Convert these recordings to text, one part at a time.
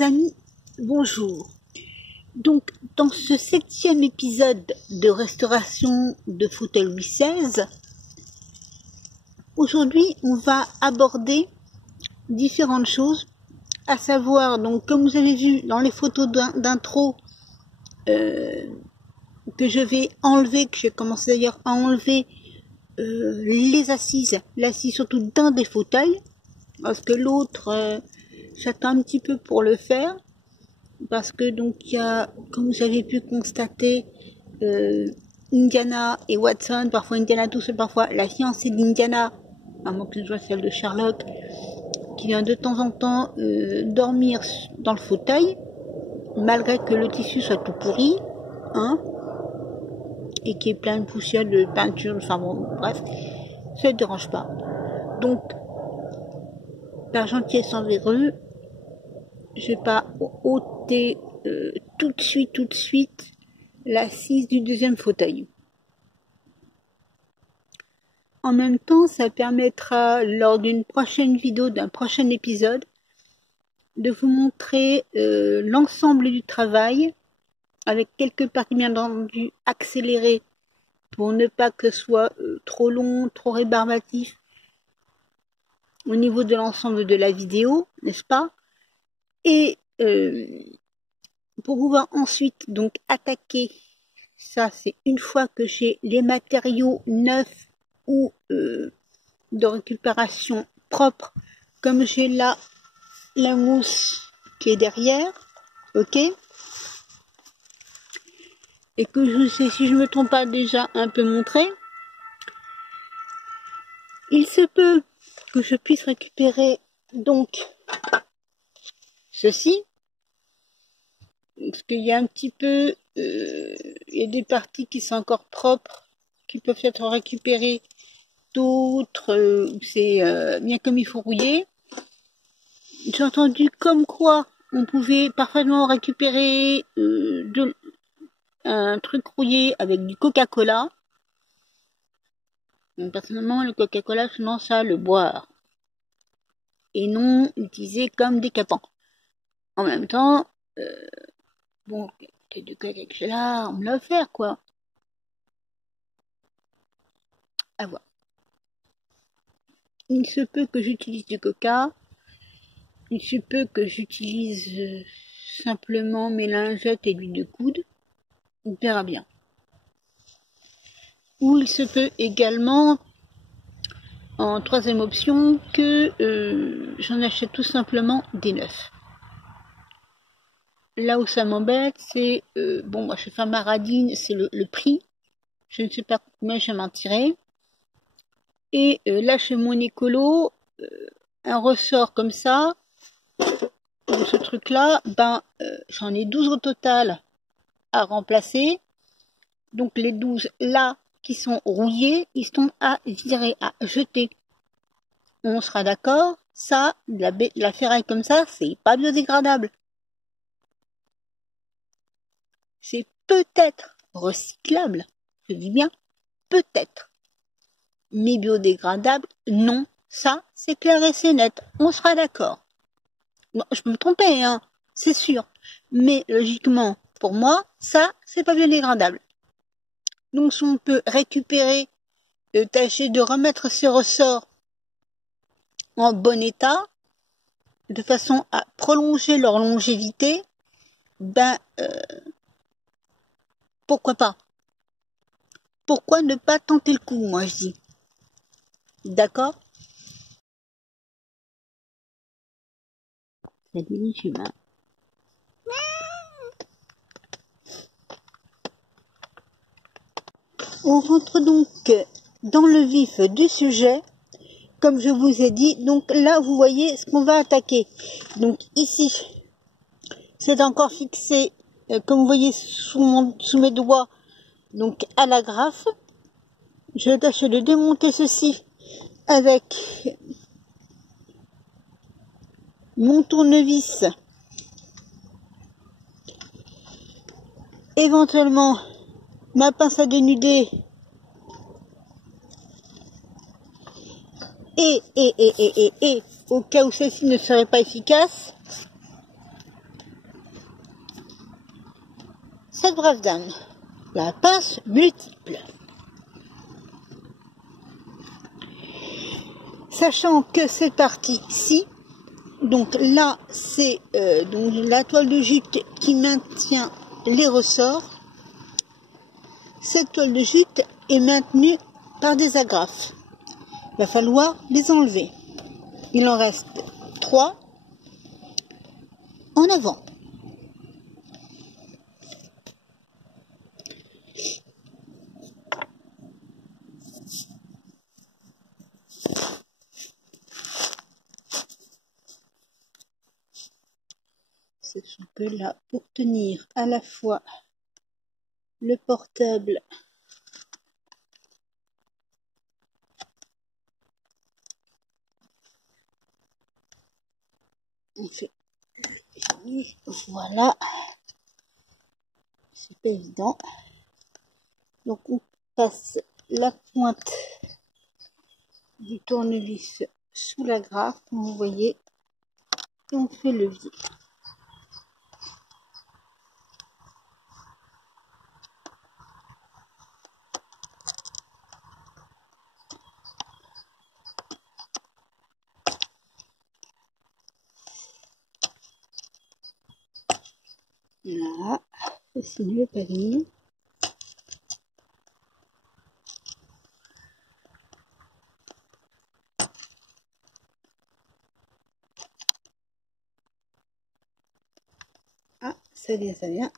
chers amis, bonjour. Donc, dans ce 7e épisode de restauration de fauteuil Louis XVI, aujourd'hui, on va aborder différentes choses, à savoir, donc, comme vous avez vu dans les photos d'intro, que je vais enlever, que j'ai commencé d'ailleurs à enlever les assises, l'assise surtout d'un des fauteuils, parce que l'autre, j'attends un petit peu pour le faire, parce que donc il y a, comme vous avez pu constater, Indiana et Watson, parfois Indiana tout seul, parfois la fiancée d'Indiana, à moins que ce soit celle de Sherlock, qui vient de temps en temps dormir dans le fauteuil, malgré que le tissu soit tout pourri, hein, et qui est plein de poussière, de peinture, enfin bon, bref, ça ne dérange pas. Donc, par gentillesse envers eux, je vais pas ôter tout de suite l'assise du deuxième fauteuil. En même temps, ça permettra, lors d'une prochaine vidéo, d'un prochain épisode, de vous montrer l'ensemble du travail, avec quelques parties bien entendu accélérées, pour ne pas que ce soit trop long, trop rébarbatif, au niveau de l'ensemble de la vidéo, n'est-ce pas? Et pour pouvoir ensuite donc attaquer, ça c'est une fois que j'ai les matériaux neufs ou de récupération propre, comme j'ai là la mousse qui est derrière, ok, et que je sais, si je me trompe pas, déjà un peu montré, il se peut que je puisse récupérer donc ceci, parce qu'il y a un petit peu, il y a des parties qui sont encore propres, qui peuvent être récupérées, d'autres c'est bien comme il faut rouiller. J'ai entendu comme quoi on pouvait parfaitement récupérer un truc rouillé avec du Coca-Cola. Personnellement, le Coca-Cola, je tendance à le boire et non l'utiliser comme décapant. En même temps, bon, peut-être du Coca que j'ai là, on me l'a offert, quoi. À voir. Il se peut que j'utilise du Coca, il se peut que j'utilise simplement mes lingettes et l'huile de coude, on verra bien. Ou il se peut également, en troisième option, que j'en achète tout simplement des neufs. Là où ça m'embête, c'est, bon, moi chez Famaradine, c'est le prix. Je ne sais pas combien je vais m'en tirer. Et là, chez mon écolo, un ressort comme ça, ou ce truc-là, ben, j'en ai 12 au total à remplacer. Donc les 12 là qui sont rouillés, ils sont à virer, à jeter. On sera d'accord, ça, la ferraille comme ça, c'est pas biodégradable. C'est peut-être recyclable, je dis bien peut-être, mais biodégradable, non, ça, c'est clair et c'est net, on sera d'accord. Bon, je peux me tromper, hein, c'est sûr, mais logiquement, pour moi, ça, c'est pas biodégradable. Donc, si on peut récupérer, tâcher de remettre ces ressorts en bon état, de façon à prolonger leur longévité, ben, pourquoi pas? Pourquoi ne pas tenter le coup, moi je dis. D'accord? Salut les humains. On rentre donc dans le vif du sujet, comme je vous ai dit. Donc là, vous voyez ce qu'on va attaquer. Donc ici, c'est encore fixé, comme vous voyez sous mes doigts, donc à l'agrafe. Je vais tâcher de démonter ceci avec mon tournevis, éventuellement ma pince à dénuder et au cas où celle-ci ne serait pas efficace, cette brave dame. La pince multiple. Sachant que cette partie-ci, donc là, c'est donc la toile de jute qui maintient les ressorts. Cette toile de jute est maintenue par des agrafes. Il va falloir les enlever. Il en reste 3 en avant. Sachant que là, pour tenir à la fois le portable on fait voilà, c'est pas évident. Donc on passe la pointe du tournevis sous la grappe, comme vous voyez, et on fait levier. Voilà, c'est le pavillon. Ah, ça vient, ça vient.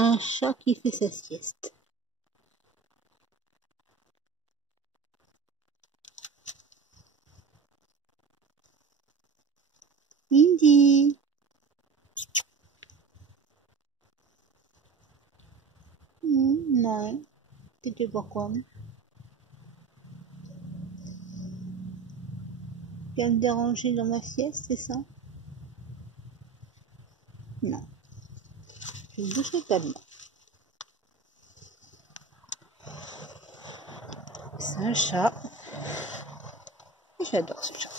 un chat qui fait sa sieste. Indy. Non. C'était pourquoi? Tu viens me déranger dans ma sieste, c'est ça? Non. Je ne bougerai pas de moi. C'est un chat. Et j'adore ce chat.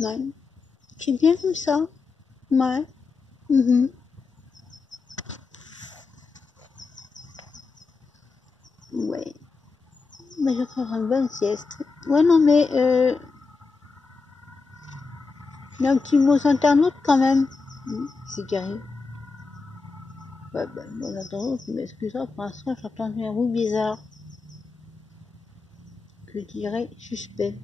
Ouais. C'est bien comme ça. Ouais. Ouais. Mais je vais faire une bonne sieste. Ouais, non, mais il y a un petit mot internaute quand même. C'est carré. Ouais, ben, mot internaute, tu m'excuseras, pour l'instant, j'ai entendu un bruit bizarre. Je dirais suspect.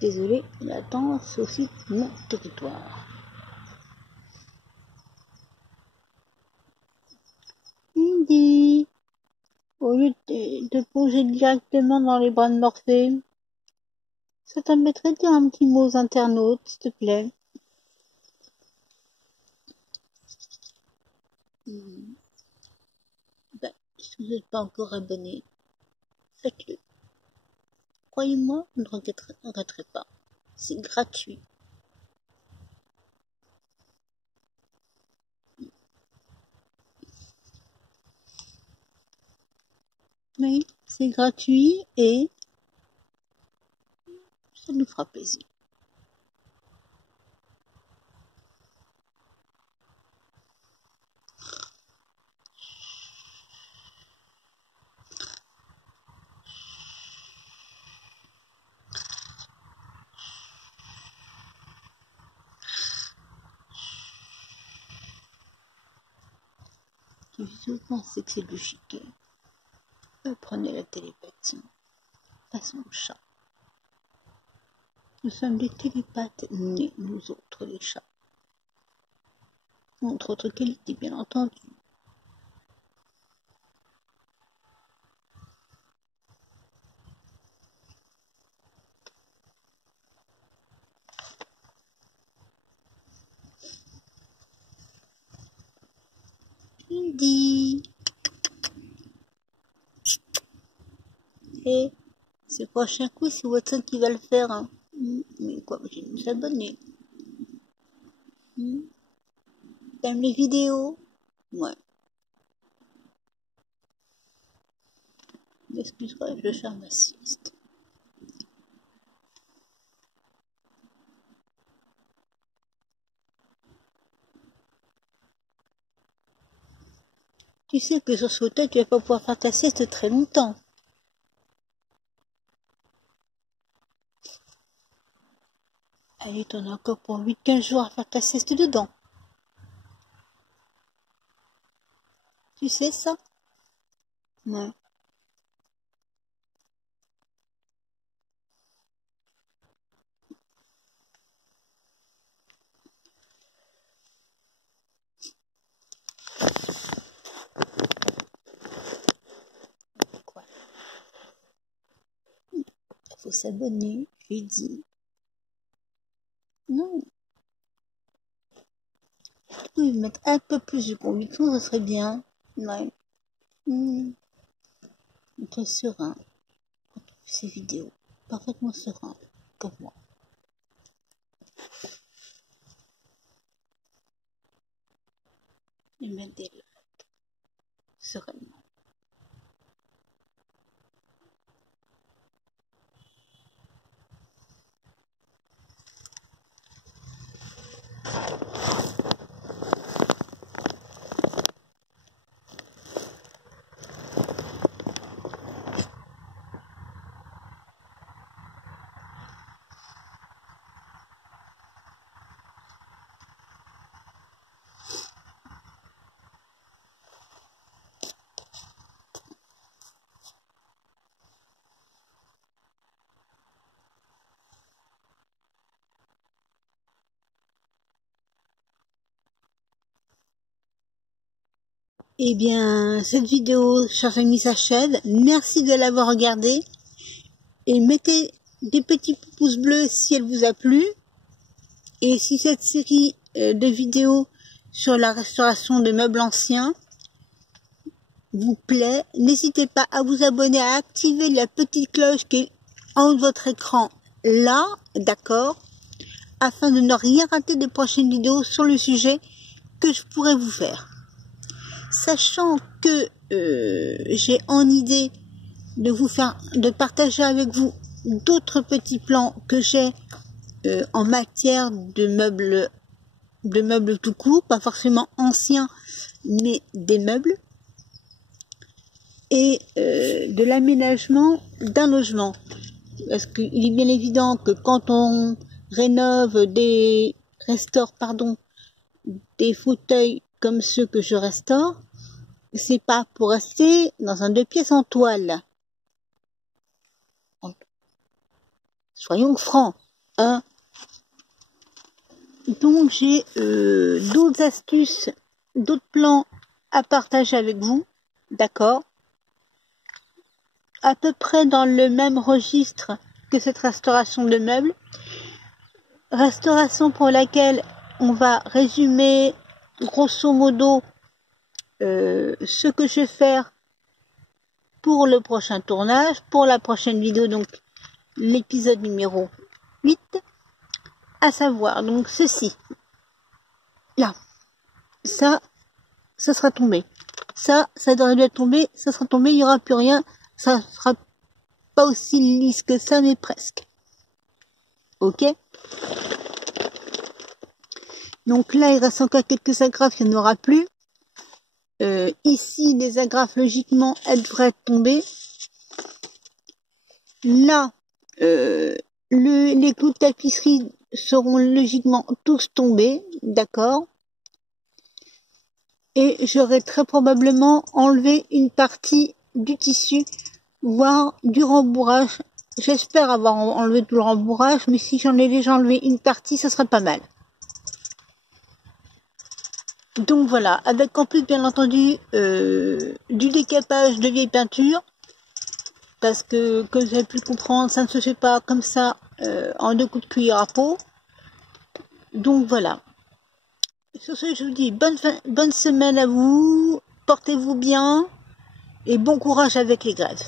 Désolé, la tendance, c'est aussi mon territoire. Indy, au lieu de te plonger directement dans les bras de Morphée, ça t'embêterait de dire un petit mot aux internautes, s'il te plaît. Ben, si vous n'êtes pas encore abonné, faites-le. Croyez-moi, vous ne regretterez pas. C'est gratuit. Oui, c'est gratuit et ça nous fera plaisir. Vous pensez que c'est logique. Prenez la télépathie. Passons au chat. Nous sommes des télépathes nés, nous autres, les chats. Entre autres qualités, bien entendu. Indy. Et ce prochain coup, c'est Watson qui va le faire. Hein. Mais quoi, j'ai dû s'abonner. T'aimes les vidéos? Ouais. Excuse-moi, je vais faire ma sieste. Tu sais que sur ce fauteuil, tu vas pas pouvoir faire ta sieste très longtemps. Allez, t'en as encore pour 8-15 jours à faire ta sieste dedans. Tu sais ça? Ouais. Quoi? Il faut s'abonner, je lui dis. Non. Tu peux mettre un peu plus de conviction, ça serait bien. Ouais. Être serein quand on fait ces vidéos. Parfaitement serein, comme moi. Et mettre des lèvres. Sereinement. Eh bien, cette vidéo, chers amis, s'achève. Merci de l'avoir regardée. Et mettez des petits pouces bleus si elle vous a plu. Et si cette série de vidéos sur la restauration de meubles anciens vous plaît, n'hésitez pas à vous abonner, à activer la petite cloche qui est en haut de votre écran, là, d'accord, afin de ne rien rater des prochaines vidéos sur le sujet que je pourrais vous faire. Sachant que j'ai en idée de partager avec vous d'autres petits plans que j'ai en matière de meubles tout court, pas forcément anciens, mais des meubles, et de l'aménagement d'un logement. Parce qu'il est bien évident que quand on restaure des fauteuils comme ceux que je restaure, c'est pas pour rester dans un 2 pièces en toile. Soyons francs, hein. Donc j'ai d'autres astuces, d'autres plans à partager avec vous, d'accord, à peu près dans le même registre que cette restauration de meubles, restauration pour laquelle on va résumer grosso modo ce que je vais faire pour le prochain tournage, pour la prochaine vidéo, donc l'épisode numéro 8, à savoir donc ceci, là, ça sera tombé, ça devrait être tombé, ça sera tombé, il n'y aura plus rien, ça sera pas aussi lisse que ça, mais presque. Ok? Donc là, il reste encore quelques agrafes, il n'y en aura plus. Ici, les agrafes, logiquement, elles devraient tomber. Là, les clous de tapisserie seront logiquement tous tombés, d'accord. et j'aurai très probablement enlevé une partie du tissu, voire du rembourrage. J'espère avoir enlevé tout le rembourrage, mais si j'en ai déjà enlevé une partie, ça serait pas mal. Donc voilà, avec en plus bien entendu du décapage de vieilles peintures, parce que comme vous avez pu le comprendre, ça ne se fait pas comme ça en 2 coups de cuillère à peau. Donc voilà. Sur ce, je vous dis bonne semaine à vous, portez-vous bien et bon courage avec les grèves.